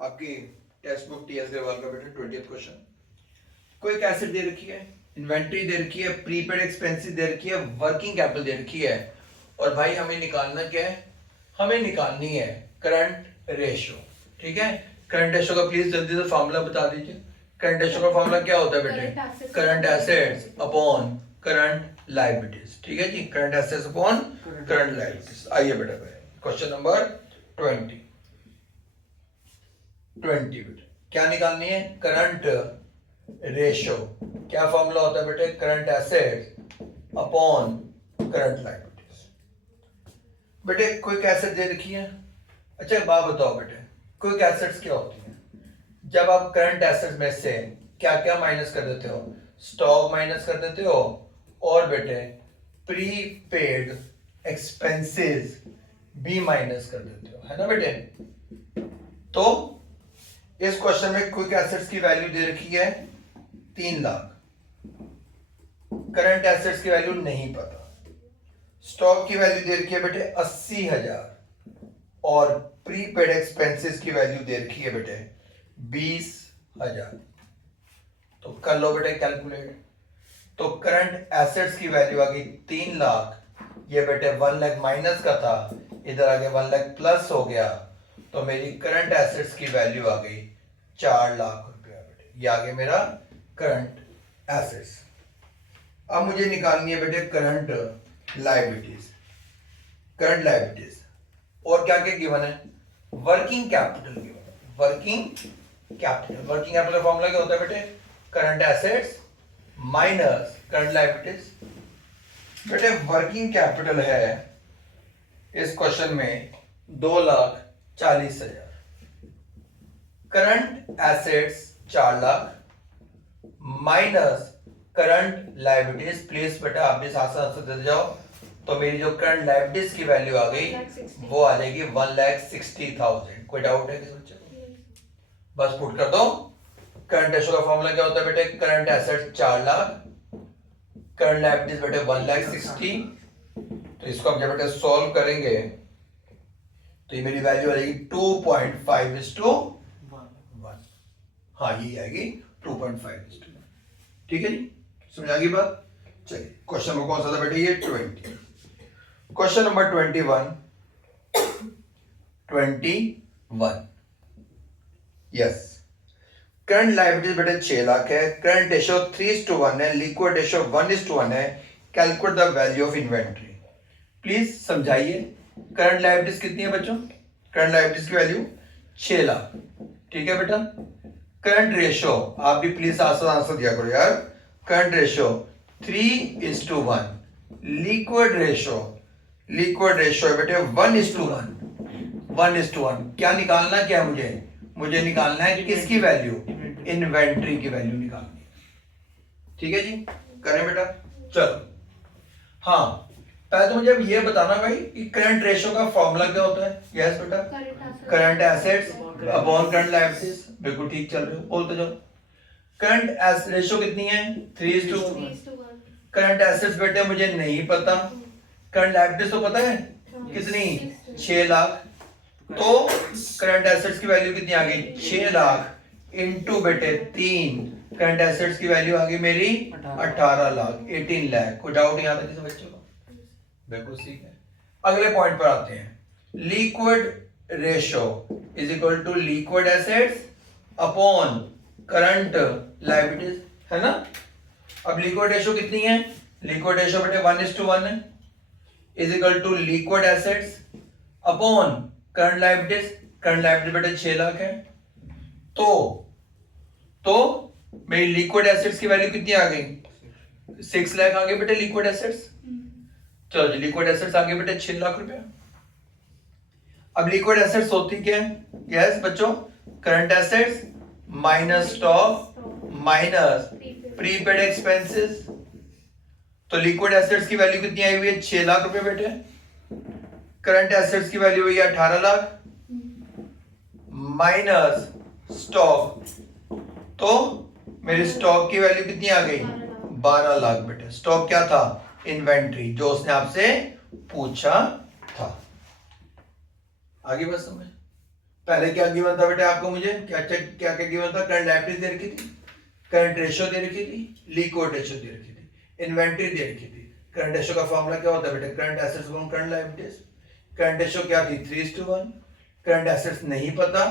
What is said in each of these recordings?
आपकी text book TS Grewal का बेटा 20th क्वेश्चन। कोई एक एसेट दे रखी है, इन्वेंट्री दे रखी है, प्रीपेड एक्सपेंसेस दे रखी है, वर्किंग कैपिटल दे रखी है, और भाई हमें निकालना क्या है? हमें निकालनी है करंट रेशियो। ठीक है, करंट रेशियो का प्लीज जल्दी से फॉर्मूला बता दीजिए। करंट रेशियो का फॉर्मूला क्या होता है बेटे? Current assets upon current liabilities. ठीक है जी, current assets upon current liabilities. आइए बेटा क्वेश्चन नंबर 20 बेटे क्या निकालनी है? Current ratio. क्या फॉर्मूला होता है बेटे? Current assets upon current liabilities. बेटे क्विक एसेट दे रखी है। अच्छा एक बात बताओ बेटे, क्विक एसेट्स क्या होती हैं? जब आप करंट एसेट्स में से क्या क्या माइनस कर देते हो? स्टॉक माइनस कर देते हो, और बेटे प्रीपेड एक्सपेंसेस भी माइनस कर देते हो, है ना बेटे? तो इस क्वेश्चन में क्विक एसेट्स की वैल्यू दे रखी है 3 लाख, करंट एसेट्स की वैल्यू नहीं पता, स्टॉक की वैल्यू दे रखी है बेटे 80,000, और प्रीपेड एक्सपेंसेस की वैल्यू दे रखी है बेटे 20,000। तो कर लो बेटे कैलकुलेट। तो करंट एसेट्स की वैल्यू आ गई 3 लाख, ये बेटे 1 लाख माइनस का था, इधर आगे 1 लाख प्लस हो गया, तो मेरी करंट एसेट्स की वैल्यू आ गई 4 लाख रुपया बेटे। ये आ गया मेरा करंट एसेट्स। अब मुझे निकालनी है बेटे करंट लायबिलिटीज। करंट लायबिलिटीज और क्या क्या गिवन है? वर्किंग कैपिटल गिवन है। वर्किंग कैपिटल, वर्किंग कैपिटल का फॉर्मूला क्या होता है बेटे? Current assets minus current liabilities. बेटे वर्किंग कैपिटल है इस क्वेश्चन में 2,40,000, current assets 4 lakh minus current liabilities. Please बेटा आप भी साथ साथ आंसर देते जाओ। तो मेरी जो करंट लायबिलिटीज की वैल्यू आ गई वो आ जाएगी 1,60,000। कोई डाउट है किसी बच्चे को? बस पुट कर दो। करंट रेशियो का फॉर्मूला क्या होता है बेटे? Current assets 4 lakh, current liabilities बेटे 1,60,000। तो इसको हम जब बेटे सॉल्व करेंगे तो ये मेरी वैल्यू आ जाएगी 2.5:1। हाँ ये आएगी 2.5:1। ठीक है जी, समझ आ गई बात? चलिए क्वेश्चन नंबर कौन सा था बेटे? ये 20। Question number 21 yes. Current liabilities बेटे 6 लाख है, करंट रेशियो 3:1 है, लिक्विड रेशियो 1:1 है। Calculate the value of inventory. Please समझाइए करंट लायबिलिटीज कितनी है बच्चों? करंट लायबिलिटीज की वैल्यू 6 लाख। ठीक है बेटा, करंट रेशियो आप भी प्लीज आंसर दिया करो यार। करंट रेशियो 3:1, लिक्विड रेशियो है बेटे 1:1। 1:1 क्या निकालना? क्या मुझे निकालना है किसकी वैल्यू? इन्वेंट्री की वैल्यू निकालनी है। ठीक है जी, करें बेटा? चलो हाँ, पहले तो मुझे अब ये बताना भाई कि करंट रेशियो का फॉर्मूला क्या होता है? यस बेटा, current assets upon current liabilities. बिल्कुल ठीक चल रहे हो, बोलते जाओ। करंट रेशियो कितनी है? 3:1। करंट एसेट्स बेटे मुझे नहीं पता, करंट लायबिलिटीज तो पता है कितनी? 6 लाख। तो करंट एसेट्स की वैल्यू कितनी आ गई? 6 लाख इंटू बेटे 3, करंट एसेट्स की वैल्यू आ गई मेरी 18 लाख, 18 लाख। कोई डाउट यहाँ तक किसी बच्चे को? बिल्कुल ठीक है। अगले पॉइंट पर आते हैं। Liquid ratio is equal to liquid assets upon current liabilities, है ना? अब लिक्विड रेशियो कितनी है? लिक्विड रेशियो बेटे 1:1 है, is equal to liquid assets upon current liabilities. Current liability बेटे 6 लाख है। तो मेरी लिक्विड एसेट्स की वैल्यू कितनी आ गई? 6 लाख आ गए बेटे लिक्विड एसेट्स। चलो जी, लिक्विड एसेट्स आ गए बेटे 6 लाख रुपया। अब लिक्विड एसेट्स होती क्या है? यस बच्चों, current assets minus stock minus prepaid expenses. तो लिक्विड एसेट्स की वैल्यू कितनी आई हुई है? 6 लाख रुपए बेटे। करंट एसेट्स की वैल्यू हुई है 18 लाख माइनस स्टॉक, तो मेरी स्टॉक की वैल्यू कितनी आ गई? 12 लाख बेटे। स्टॉक क्या था? इन्वेंट्री, जो उसने आपसे पूछा था। आगे बस समझ। पहले क्या गिवन था बेटा आपको, मुझे क्या क्या क्या क्या गिवन था? करंट लायबिलिटीज दे रखी थी, करंट रेशियो दे रखी थी, लिक्विड रेशियो दे रखी थी, इन्वेंट्री दे रखी थी। करंट रेशियो का फॉर्मूला क्या होता है बेटा? Current assets upon current liabilities. Current ratio क्या थी? 3:1। करंट एसेट्स नहीं पता,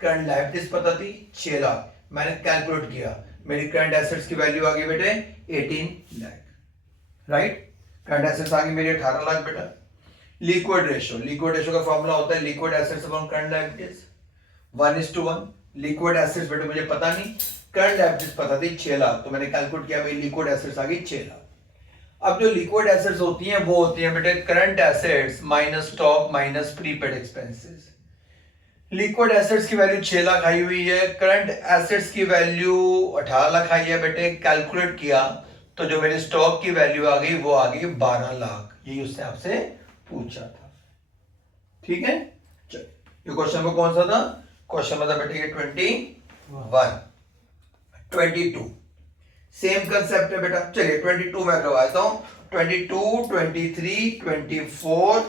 करंट लायबिलिटीज पता थी 6 लाख। मैंने कैलकुलेट किया, मेरी करंट एसेट्स की वैल्यू आ गई बेटे 18 लाख, राइट? करंट एसेट्स आ गई मेरी 18 लाख बेटा। लिक्विड रेशियो, लिक्विड रेशियो का फॉर्मूला होता है liquid assets upon current liabilities 1:1। Liquid assets बेटे मुझे पता नहीं, करंट लायबिलिटीज पता थी 6 लाख, तो मैंने कैलकुलेट किया, मेरी लिक्विड एसेट्स आ गई 6 लाख। अब जो लिक्विड एसेट्स होती हैं वो होती हैं बेटे current assets minus stock minus prepaid expenses. Liquid assets की वैल्यू 6 लाख आई हुई है, करंट एसेट्स की वैल्यू 18 लाख आई है बेटे। कैलकुलेट किया तो जो मेरे स्टॉक की वैल्यू आ गई वो आ गई 12 लाख। यही उसने आपसे पूछा था, ठीक है? चलिए, ये क्वेश्चन नंबर कौन सा था? क्वेश्चन नंबर बेटे ये 21, 22 सेम कंसेप्ट है बेटा। चलिए 22 में करवाता हूं, 22, 23, 24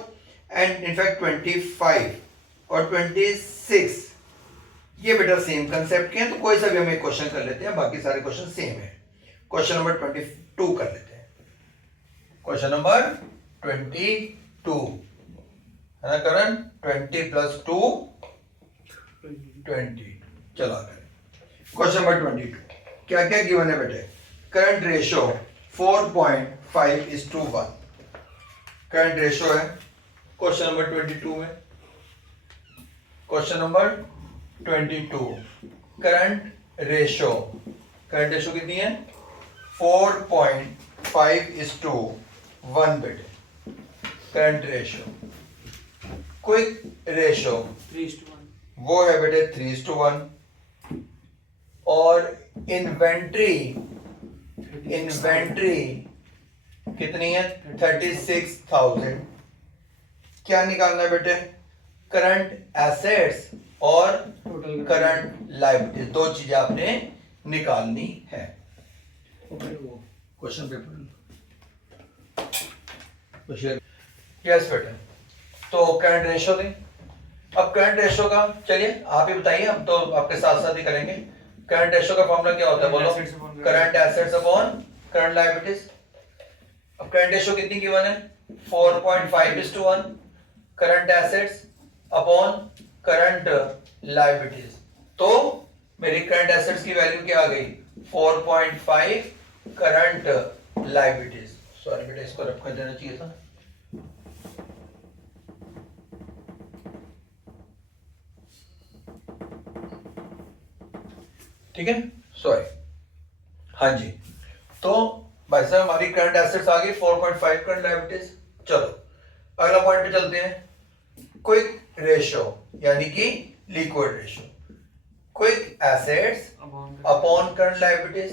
एंड इनफैक्ट 25 और 26 ये बेटा सेम कंसेप्ट के हैं, तो कोई सा भी हम एक क्वेश्चन कर लेते हैं, बाकी सारे क्वेश्चन सेम है। क्वेश्चन नंबर 22 कर लेते हैं। क्वेश्चन नंबर 22 है ना करण? 20 + 2 20। चलो क्वेश्चन नंबर 22 क्या क्या गिवन है बेटे? Current ratio 4.5:1। करंट रेशियो है क्वेश्चन नंबर 22 में। Question number 22 current ratio, current ratio कितनी है? 4.5:1 बेटे करंट रेशियो। Quick ratio 3:1। वो है बेटे 3:1। और इन्वेंट्री कितनी है? 36,000। क्या निकालना है बेटे? करंट एसेट्स और करंट लायबिलिटीज, दो चीजें आपने निकालनी है। क्वेश्चन पेपर यस बेटे। तो करंट रेशियो दें। अब करंट रेशियो का चलिए आप ही बताइए, हम तो आपके साथ साथ ही करेंगे। करंट रेशियो का फॉर्मूला क्या होता है बोलो? Current assets upon current liabilities. अब करंट रेशियो कितनी गिवन है? 4.5:1 current assets upon current liabilities. तो मेरी करंट एसेट्स की वैल्यू क्या आ गई? 4.5 करंट लायबिलिटीज। सॉरी बेटा, इसको रख कर देना चाहिए था। ठीक है, सॉरी। हाँ जी, तो भाई साहब हमारी करंट एसेट्स आ गई 4.5 करंट लायबिलिटीज। चलो अगला पॉइंट पे चलते हैं। क्विक रेशियो यानी कि liquid ratio. Quick assets upon current liabilities.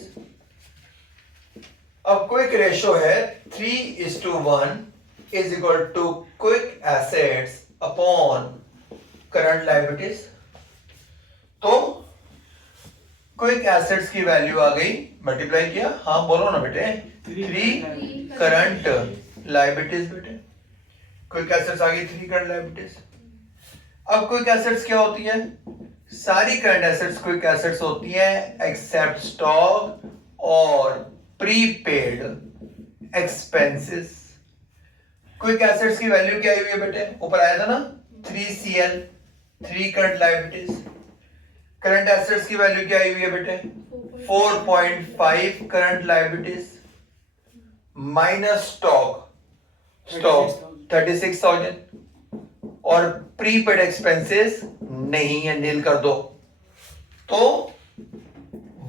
अब क्विक रेशियो है 3:1 is equal to quick assets upon current liabilities. तो क्विक एसेट्स की वैल्यू आ गई, मल्टीप्लाई किया, हाँ बोलो ना बेटे, 3 करंट लायबिलिटीज बेटे। क्विक एसेट्स आ गई 3 करंट लायबिलिटीज। अब क्विक एसेट्स क्या होती है? सारी करंट एसेट्स क्विक एसेट्स होती है एक्सेप्ट स्टॉक और प्रीपेड एक्सपेंसेस। क्विक एसेट्स की वैल्यू क्या आई हुई है बेटे? ऊपर आया था ना 3CL, 3 current liabilities. Current assets की वैल्यू क्या आई हुई है बेटे? 4.5 करंट लायबिलिटीज माइनस स्टॉक 36,000 और प्रीपेड एक्सपेंसेस नहीं है, नील कर दो। तो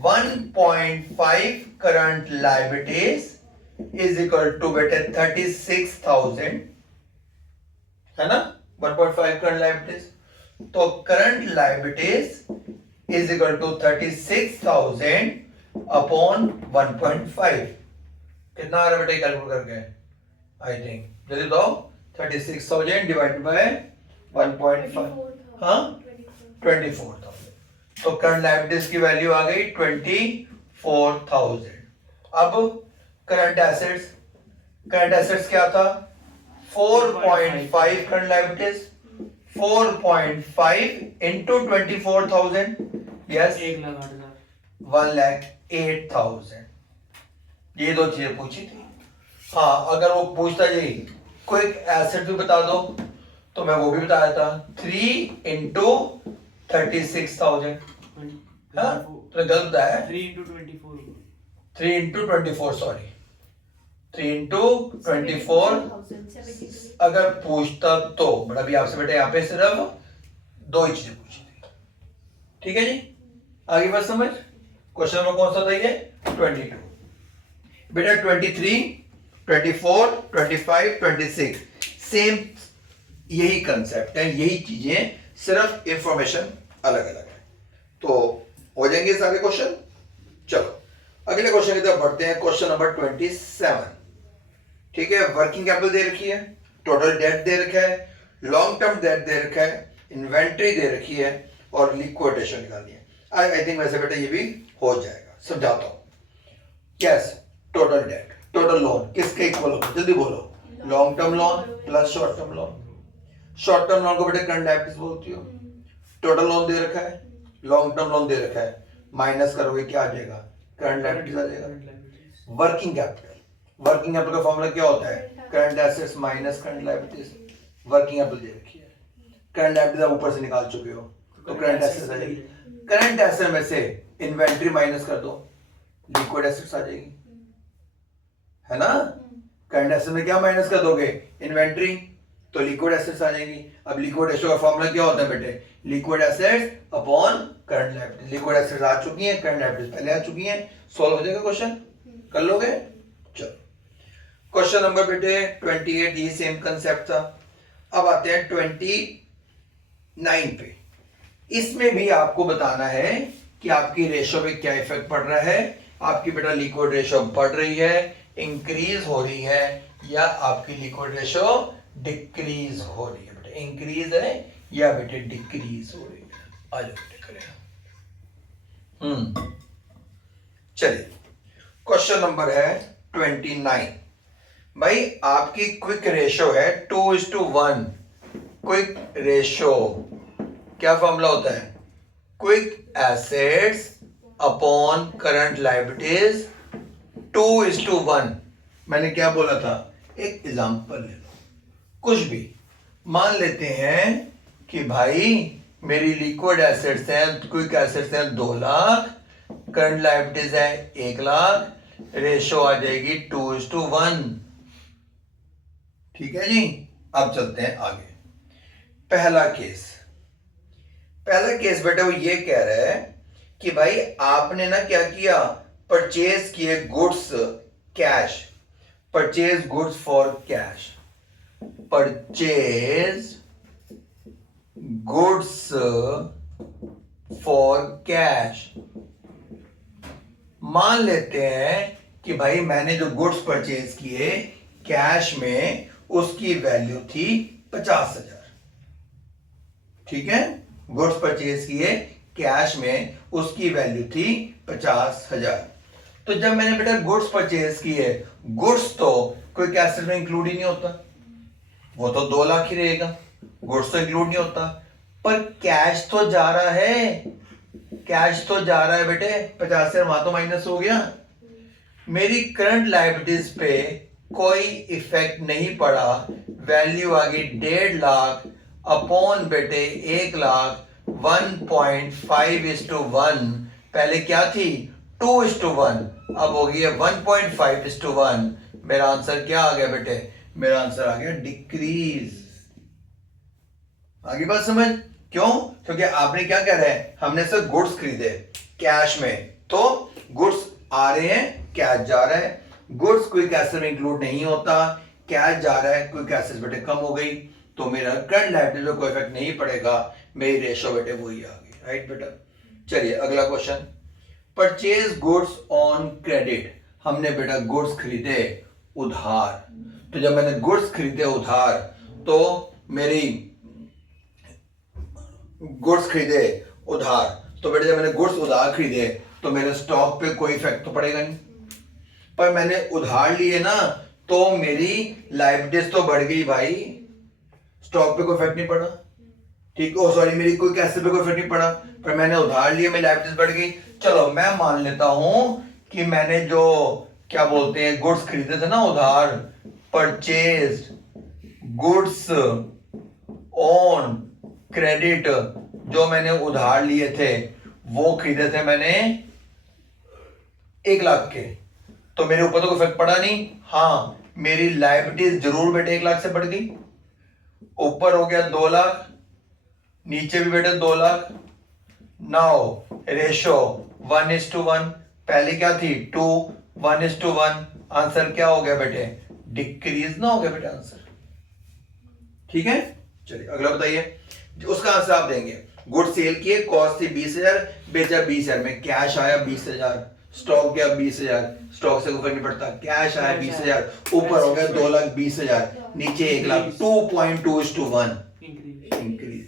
1.5 current liabilities is equal to बेटे 36,000 है ना, 1.5 करंट लायबिलिटीज। तो current liabilities is equal to 36,000 upon 1.5। कितना आ रहा है बेटे कैलकुलेट करके? आई थिंक जल्दी दो, 36,000 डिवाइडेड बाय 1.5, हाँ 24,000। तो करंट लायबिलिटीज की वैल्यू आ गई 24,000। अब करंट एसेट्स, करंट एसेट्स क्या था? 4.5 करंट लायबिलिटीज, 4.5 into 24,000, यस 1,08,000। ये दो चीजें पूछी थी। हाँ, अगर वो पूछता जी क्विक एसेट भी बता दो तो मैं वो भी बताया था 3 into 36,000। हाँ, तो गलत बताया 3 into 24 3 into 24 सॉरी 3 into 24 अगर पूछता तो बट अभी आपसे बेटा यहाँ पे सिर्फ दो ही चीजें पूछी थी। ठीक है जी, आगे बात समझ। क्वेश्चन नंबर कौन सा था ये 22 बेटा 23 24 25 26 सेम यही कंसेप्ट है, यही चीजें, सिर्फ इंफॉर्मेशन अलग अलग है। तो हो जाएंगे सारे क्वेश्चन। चलो अगले क्वेश्चन की तरफ बढ़ते हैं। Question number 27। ठीक है, वर्किंग कैपिटल दे रखी है, टोटल डेट दे रखा है, लॉन्ग टर्म डेट दे रखा है, इन्वेंट्री दे रखी है और लिक्विडेशन निकालनी है। आई थिंक वैसे बेटा ये भी हो जाएगा, समझाता हूं। Yes, total date, total loan किसके इक्वल होगा, जल्दी बोलो। Long term loan plus short term loan. Short term loan को बेटा करंट लायबिलिटीज बोलती हो। टोटल लोन दे रखा है, लॉन्ग टर्म लोन दे रखा है, माइनस करोगे क्या आ जाएगा, करंट लायबिलिटीज आ जाएगा। वर्किंग कैपिटल, वर्किंग कैपिटल का फॉर्मूला क्या होता है, current assets minus current liabilities. Working capital दे रखी है, करंट लायबिलिटीज आप ऊपर से निकाल चुके हो तो करंट एसेट्स आ जाएगी। करंट एसेट में से इन्वेंट्री माइनस कर दो, लिक्विड एसेट्स आ जाएगी, है ना। करंट एसेट में क्या माइनस कर दोगे, इन्वेंट्री, तो लिक्विड एसेट्स आ जाएंगी। अब लिक्विड एसेट का फॉर्मूला क्या होता है बेटे, liquid assets upon current liabilities. Liquid assets आ चुकी हैं, करंट लायबिलिटीज पहले आ चुकी हैं, सॉल्व हो जाएगा क्वेश्चन, कर लोगे। चलो क्वेश्चन नंबर बेटे 28, ये सेम कंसेप्ट था। अब आते हैं 29 पे। इसमें भी आपको बताना है कि आपकी रेशो पे क्या इफेक्ट पड़ रहा है। आपकी बेटा लिक्विड रेशो बढ़ रही है, इंक्रीज हो रही है, या आपकी लिक्विड रेशो डिक्रीज हो रही है। बेटा इंक्रीज है या बेटे डिक्रीज हो रही है, आ जाओ बेटे करें। चलिए क्वेश्चन नंबर है 29। भाई आपकी क्विक रेशो है 2:1। क्विक रेशो क्या फॉर्मूला होता है, quick assets upon current liabilities 2:1। मैंने क्या बोला था, एक एग्जांपल ले लो, कुछ भी मान लेते हैं कि भाई मेरी लिक्विड एसेट्स हैं, क्विक एसेट्स हैं 2 लाख, करंट लायबिलिटीज है 1 लाख, रेशो आ जाएगी 2:1। ठीक है जी, अब चलते हैं आगे। पहला केस बेटा वो ये कह रहा है कि भाई आपने ना क्या किया, परचेज किए goods cash, purchase goods for cash, purchase goods for cash. मान लेते हैं कि भाई मैंने जो गुड्स परचेज किए कैश में, उसकी वैल्यू थी 50,000। ठीक है, गुड्स परचेज किए कैश में, उसकी वैल्यू थी 50,000। तो जब मैंने बेटा गुड्स परचेज किए, गुड्स तो कोई एसेट में इंक्लूड ही नहीं होता, वो तो 2 लाख ही रहेगा, गुड्स तो इंक्लूड नहीं होता। पर कैश तो जा रहा है, कैश तो जा रहा है बेटे, 50 से वहां तो माइनस हो गया। मेरी करंट लायबिलिटीज पे कोई इफेक्ट नहीं पड़ा, वैल्यू आ गई 1.5 लाख अपॉन बेटे 1 लाख, 1.5:1। पहले क्या थी 2:1, अब हो गई है 1.5:1। मेरा आंसर क्या आ गया बेटे, मेरा आंसर आ गया डिक्रीज। आगे बात समझ, क्यों, क्योंकि आपने क्या कह रहे हैं, हमने सिर्फ गुड्स खरीदे कैश में, तो गुड्स आ रहे हैं, कैश जा रहा है। गुड्स क्विक एसेट में इंक्लूड नहीं होता, कैश जा रहा है, क्विक एसेट बेटे कम हो गई, तो मेरा करंट लायबिलिटी पे कोई इफेक्ट नहीं पड़ेगा, मेरी रेशो बेटे वही आ गई। राइट बेटा, चलिए अगला question. Purchase goods on credit, हमने बेटा गुड्स खरीदे उधार, तो जब मैंने गुड्स खरीदे उधार, तो मेरी गुड्स खरीदे उधार, तो बेटे जब मैंने गुड्स उधार खरीदे तो मेरे स्टॉक पे कोई इफेक्ट तो पड़ेगा नहीं। पर मैंने उधार लिए ना, तो मेरी लायबिलिटीज तो बढ़ गई भाई, स्टॉक पे कोई इफेक्ट नहीं पड़ा। ठीक, ओ सॉरी, मेरी कोई कैसे पे कोई फर्क नहीं पड़ा, पर मैंने उधार लिए, मेरी लाइबिलिटीज बढ़ गई। चलो मैं मान लेता हूं कि मैंने जो क्या बोलते हैं गुड्स खरीदे थे ना उधार, परचेज गुड्स ऑन क्रेडिट, जो मैंने उधार लिए थे वो खरीदे थे मैंने 1 लाख के, तो मेरे ऊपर तो कोई फर्क पड़ा नहीं। हाँ, मेरी लाइबिलिटीज जरूर बेटे 1 लाख से बढ़ गई, ऊपर हो गया 2 लाख, नीचे भी बेटे 2 लाख। नाउ रेशो 1:1, पहले क्या थी 2, 1:1, आंसर क्या हो गया बेटे, डिक्रीज ना हो गया बेटे आंसर। ठीक है, चलिए अगला बताइए, उसका आंसर आप देंगे। गुड सेल किए, कॉस्ट थी 20,000, बेचा 20,000 में, कैश आया 20,000, स्टॉक गया 20,000, स्टॉक से ऊपर नहीं पड़ता, कैश आया 20,000, ऊपर हो गया 2,20,000, नीचे 1 लाख, 2.2:1 इंक्रीज।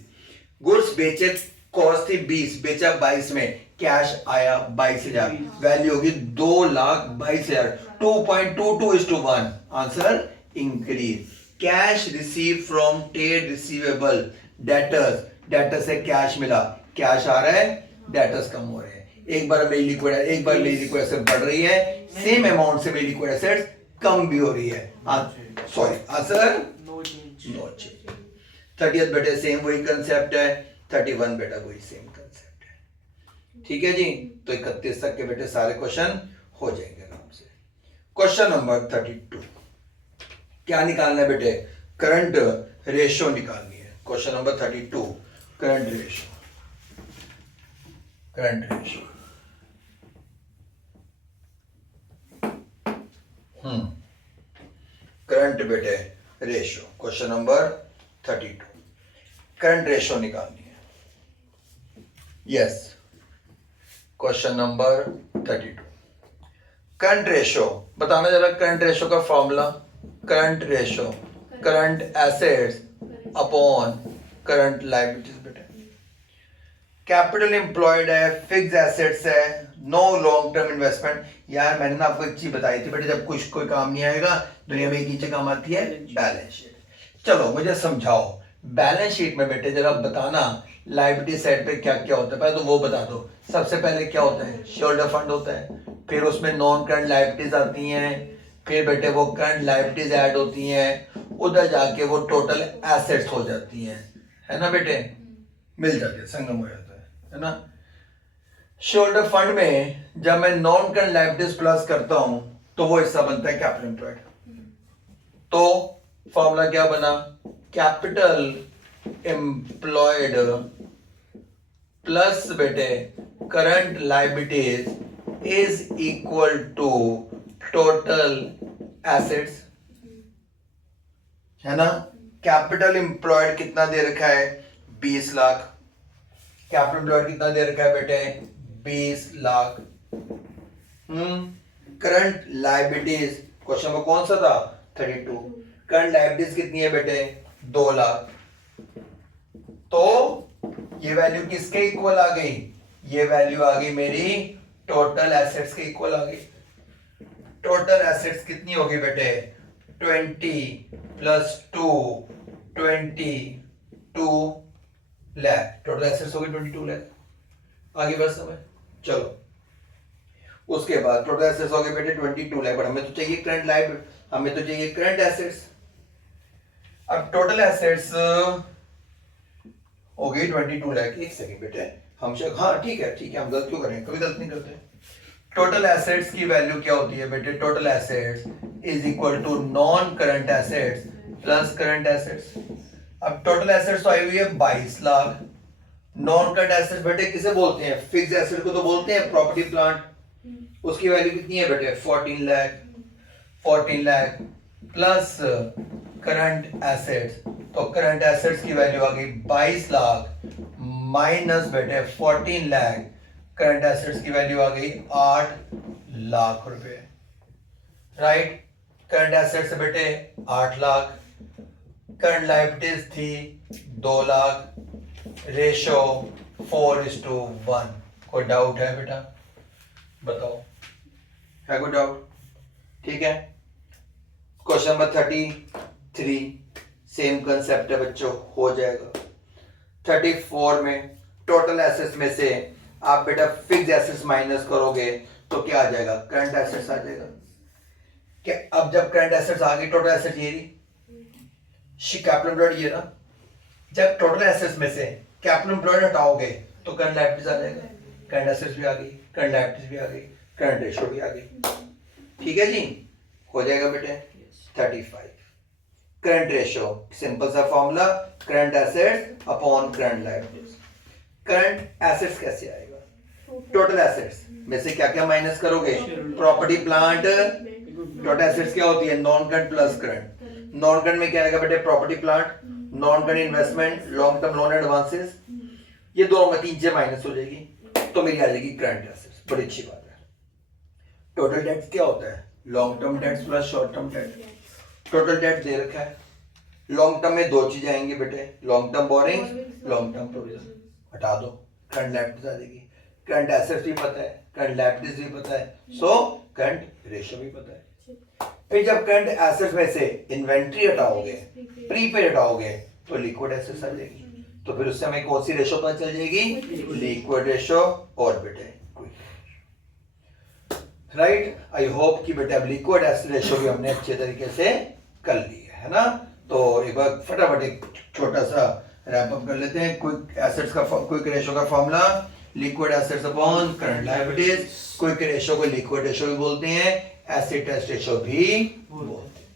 गुड्स बेचे, कॉस्ट थी 20, बेचा 22 में, कैश आया 22,000, वैल्यू होगी 2,22,000, 2.22:1, answer increase. Cash receive from trade receivable debtors, debtor से कैश मिला, कैश आ रहा है, डेटर्स कम हो रहे हैं, एक बार मेरी लिक्विड, एक बार मेरी लिक्विड एसेट बढ़ रही है, सेम अमाउंट से मेरी लिक्विड एसेट्स कम भी हो रही है। Sorry, answer no change. 30th बेटे सेम वही कंसेप्ट है, 31 बेटा वही सेम कंसेप्ट है। ठीक है जी, तो 31 तक के बेटे सारे क्वेश्चन हो जाएंगे आराम से। क्वेश्चन नंबर 32, क्या निकालना है बेटे, करंट रेशो निकालनी है। Question number 32, current ratio, current ratio. Current बेटे ratio, question number 32, current ratio निकालनी है। Yes, question number 32, current ratio बताना जरा, करंट रेशो का formula, current ratio, current assets upon current liabilities बेटे। कैपिटल एम्प्लॉयड है, फिक्स एसेट्स है, no long term investment. यार मैंने ना आपको एक चीज बताई थी बेटे, जब कुछ कोई काम नहीं आएगा दुनिया में एक ही चीज काम आती है, बैलेंस शीट। चलो मुझे समझाओ, बैलेंस शीट में बेटे जरा बताना लायबिलिटी साइड पे क्या क्या होता है, पहले तो वो बता दो। सबसे पहले क्या होता है, शेयरहोल्डर फंड होता है, फिर उसमें नॉन करंट लायबिलिटीज आती हैं, फिर बेटे वो करंट लायबिलिटीज ऐड होती हैं, उधर जाके वो टोटल एसेट्स हो जाती हैं, है ना बेटे, मिल जाती है, संगम हो जाता है ना। शेयरहोल्डर फंड में जब मैं नॉन करंट लायबिलिटीज प्लस करता हूं तो वो हिस्सा बनता है कैपिटल एम्प्लॉयड। तो फॉर्मूला क्या बना, कैपिटल एम्प्लॉयड प्लस बेटे current liabilities is equal to total assets, है ना। कैपिटल एम्प्लॉयड कितना दे रखा है, 20 लाख, कैपिटल एम्प्लॉयड कितना दे रखा है बेटे, 20 लाख। करंट लायबिलिटीज क्वेश्चन में कौन सा था, 32, करंट लायबिलिटीज कितनी है बेटे, 2 लाख। तो ये वैल्यू किसके इक्वल आ गई, ये वैल्यू आ गई मेरी टोटल एसेट्स के इक्वल आ गई। टोटल एसेट्स कितनी होगी बेटे, 20 प्लस 2, 22 लाख, टोटल एसेट्स होगी 22 लाख। आगे बस समझ, चलो उसके बाद टोटल एसेट्स हो गए बेटे 22 लाख, पर हमें तो चाहिए करंट लायबिलिटी, हमें तो चाहिए करंट एसेट्स। अब टोटल एसेट्स हो गई 22 लाख। एक सेकंड बेटे, हम हाँ ठीक है हम गलत क्यों करेंगे, कभी गलत नहीं करते। टोटल एसेट्स की वैल्यू क्या होती है बेटे, total assets is equal to non current assets plus current assets. अब टोटल एसेट्स तो आई हुई है 22 लाख, नॉन करंट एसेट्स बेटे किसे बोलते हैं, फिक्स एसेट को तो बोलते हैं, प्रॉपर्टी प्लांट, उसकी वैल्यू कितनी है बेटे, 14 lakh. 14 lakh plus current assets, तो करंट एसेट्स की वैल्यू आ गई 22 लाख माइनस बेटे 14 लाख, करंट एसेट्स की वैल्यू आ गई 8 लाख रुपए, राइट। करंट एसेट्स बेटे 8 लाख, करंट लायबिलिटीज थी 2 लाख, रेशो 4:1। कोई डाउट है बेटा, बताओ, है कोई डाउट, ठीक है। क्वेश्चन नंबर 33 सेम कंसेप्ट है बच्चों, हो जाएगा। 34 में टोटल एसेट्स में से आप बेटा फिक्स एसेट्स माइनस करोगे तो क्या आ जाएगा? करंट एसेट्स आ जाएगा। क्या अब जब करंट एसेट्स आ गई, टोटल एसेट्स ये रही, कैपिटल एम्प्लॉयड ये ना, जब टोटल एसेट्स में से कैपिटल एम्प्लॉयड हटाओगे तो करंट लायबिलिटीज आ जाएगा। करंट एसेट्स भी आ गई, करंट लायबिलिटीज भी आ गई, करंट रेशियो भी आ गई। ठीक है जी, हो जाएगा बेटे 35। करंट रेशियो सिंपल सा formula, current assets upon current liabilities. Current assets कैसे आएगा? टोटल एसेट्स में से क्या क्या माइनस करोगे? Property plant. टोटल एसेट्स क्या होती है? Non current plus current. Non current में क्या आएगा बेटे? Property plant, non current investment, long term loan advances, ये दोनों में 3 से माइनस हो जाएगी तो मेरी आ जाएगी करंट एसेट्स। बड़ी अच्छी बात है। टोटल डेट्स क्या होता है? Long term debts plus short term debt. Total debt दे रखा है, लॉन्ग टर्म में 2 चीजें आएंगी बेटे, long term borrowings, long term provision. हटा दो, करंट लायबिलिटीज आ जाएगी। करंट एसेट्स भी पता है, करंट लायबिलिटीज भी पता है, सो करंट रेशियो भी पता है। फिर जब करंट एसेट्स में से इन्वेंट्री हटाओगे, प्रीपेड हटाओगे तो लिक्विड एसेट्स आ जाएगी। तो फिर उससे हमें कौन सी रेशियो पता चल जाएगी? लिक्विड रेशियो और बेटे क्विक। राइट, आई होप कि बेटे अब लिक्विड एसेट रेशियो भी हमने अच्छे तरीके से कर ली है ना। तो एक बार फटाफट एक छोटा सा रैप अप कर लेते हैं। क्विक एसेट्स का क्विक रेशियो का formula, liquid assets upon current liabilities. Quick ratio को लिक्विड रेशियो भी बोलते हैं, एसिड टेस्ट रेशियो भी बोलते हैं।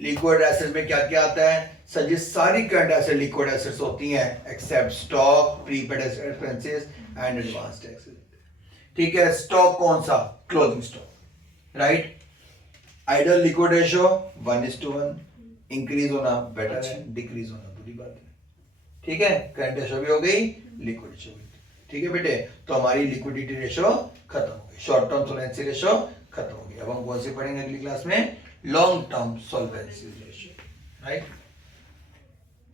लिक्विड एसेट्स में क्या क्या आता है? सर जी सारी करंट एसेट लिक्विड एसेट्स होती हैं except stock, prepaid expenses and advance taxes. ठीक है, स्टॉक कौन सा? Closing stock. Right, ideal liquid ratio 1:1, increase होना बेटर है, डिक्रीज होना बुरी बात है। ठीक है, करंट रेशियो भी हो गई, लिक्विड रेशियो भी। ठीक है बेटे, तो हमारी लिक्विडिटी रेशियो खत्म हो गई, शॉर्ट टर्म सोलेंसी रेशियो खत्म हो गई। अब हम कौन सी पढ़ेंगे अगली क्लास में? Long term solvency ratio. Right.